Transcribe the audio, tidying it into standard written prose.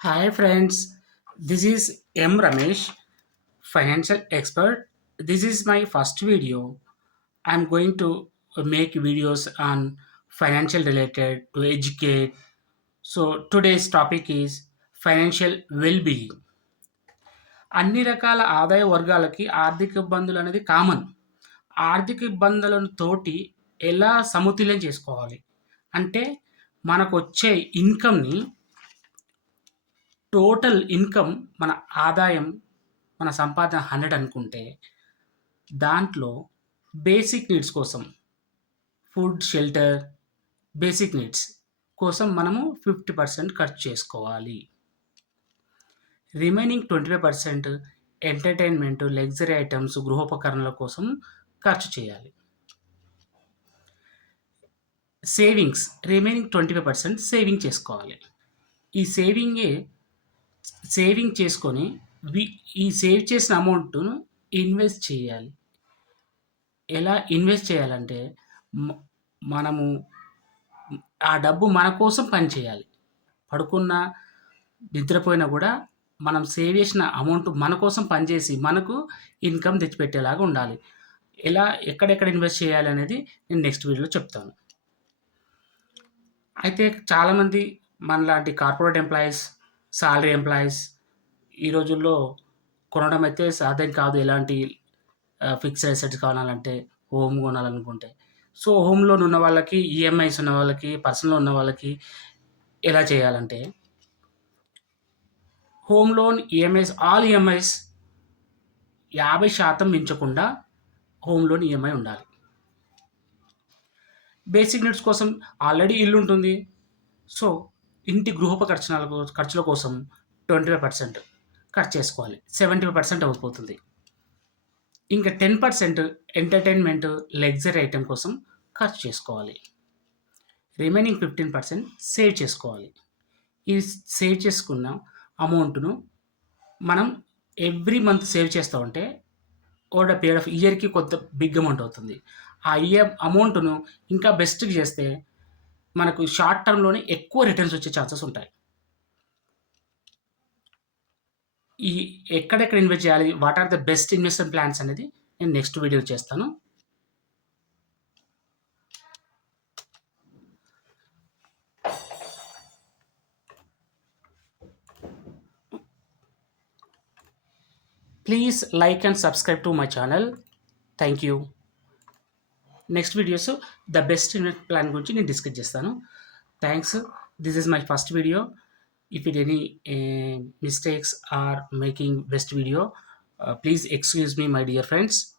Hi friends, this is M. Ramesh, financial expert. This is my first video. I'm going to make videos on financial related to educate. So today's topic is financial well-being. అన్ని రకాల ఆదాయ వర్గాలకి ఆర్థిక ఇబ్బందులు అనేది common. ఆర్థిక ఇబ్బందులను తోటి ఎలా సమతుల్యం చేసుకోవాలి? అంటే మనకొచ్చే ఇన్‌కమ్‌ని టోటల్ ఇన్‌కమ్ మన ఆదాయం, మన సంపాదన 100 అనుకుంటే, దాంట్లో బేసిక్ నీడ్స్ కోసం ఫుడ్, షెల్టర్, బేసిక్ నీడ్స్ కోసం మనము 50% ఖర్చు చేసుకోవాలి. రిమైనింగ్ 25% ఎంటర్‌టైన్‌మెంట్, లగ్జరీ ఐటెమ్స్, గృహోపకరణాల కోసం ఖర్చు చేయాలి. సేవింగ్స్ రిమైనింగ్ 25% సేవింగ్ చేసుకోవాలి. ఈ సేవింగ్ చేసుకొని వి ఈ సేవ్ చేసిన అమౌంట్‌ను ఇన్వెస్ట్ చేయాలి. ఎలా ఇన్వెస్ట్ చేయాలంటే మ మనము ఆ డబ్బు మన కోసం పని చేయాలి. పడుకున్నా, నిద్రపోయినా గూడా మనం సేవ్ చేసిన అమౌంట్ మన కోసం పనిచేసి, మనకు ఇన్‌కమ్ తెచ్చిపెట్టేలాగా ఉండాలి. ఎక్కడెక్కడ ఇన్వెస్ట్ చేయాలనేది నేను నెక్స్ట్ వీడియోలో చెప్తాను. అయితే చాలామంది మనలాంటి కార్పొరేట్ ఎంప్లాయీస్, సాలరీ ఎంప్లాయీస్ ఈ రోజుల్లో కొనడం అయితే సాధ్యం కాదు. ఎలాంటి ఫిక్స్డ్ అసెట్స్ కొనాలంటే, హోమ్ కొనాలనుకుంటే. సో, హోమ్ లోన్ ఉన్న వాళ్ళకి, ఈఎంఐస్ ఉన్న వాళ్ళకి, పర్సనల్ లోన్ ఉన్న వాళ్ళకి ఎలా చేయాలంటే, home loan EMIs all EMIs 50% మించకుండా హోమ్ లోన్ ఈఎంఐ ఉండాలి. బేసిక్ నీడ్స్ కోసం ఆల్రెడీ ఇల్లుంటుంది. సో, ఇంటి ఖర్చుల కోసం 25% ఖర్చు చేసుకోవాలి. 75% అయిపోతుంది. ఇంకా 10% ఎంటర్‌టైన్‌మెంట్, లగ్జరీ ఐటెమ్ కోసం ఖర్చు చేసుకోవాలి. రిమైనింగ్ 15% సేవ్ చేసుకోవాలి. ఈ సేవ్ చేసుకున్న అమౌంట్‌ను మనం ఎవ్రీ మంత్ సేవ్ చేస్తా ఉంటే ఓవర్ ద పీరియడ్ ఆఫ్ ఇయర్‌కి కొంత బిగ్ అమౌంట్ అవుతుంది. ఆ అమౌంట్‌ను ఇంకా బెస్ట్‌గా చేస్తే మనకు షార్ట్ టర్మ్‌లోనే ఎక్కువ రిటర్న్స్ వచ్చే ఛాన్సెస్ ఉంటాయి. ఈ ఎక్కడెక్కడ ఇన్వెస్ట్ చేయాలి? What are the best investment plans అనేది నేను నెక్స్ట్ వీడియోలో చేస్తాను. Please like and subscribe to my channel. Thank you. Next videos the best invest plan గురించి నేను డిస్కస్ చేస్తాను. Thanks. This is my first video. If it any mistakes are making best video, please excuse me, my dear friends.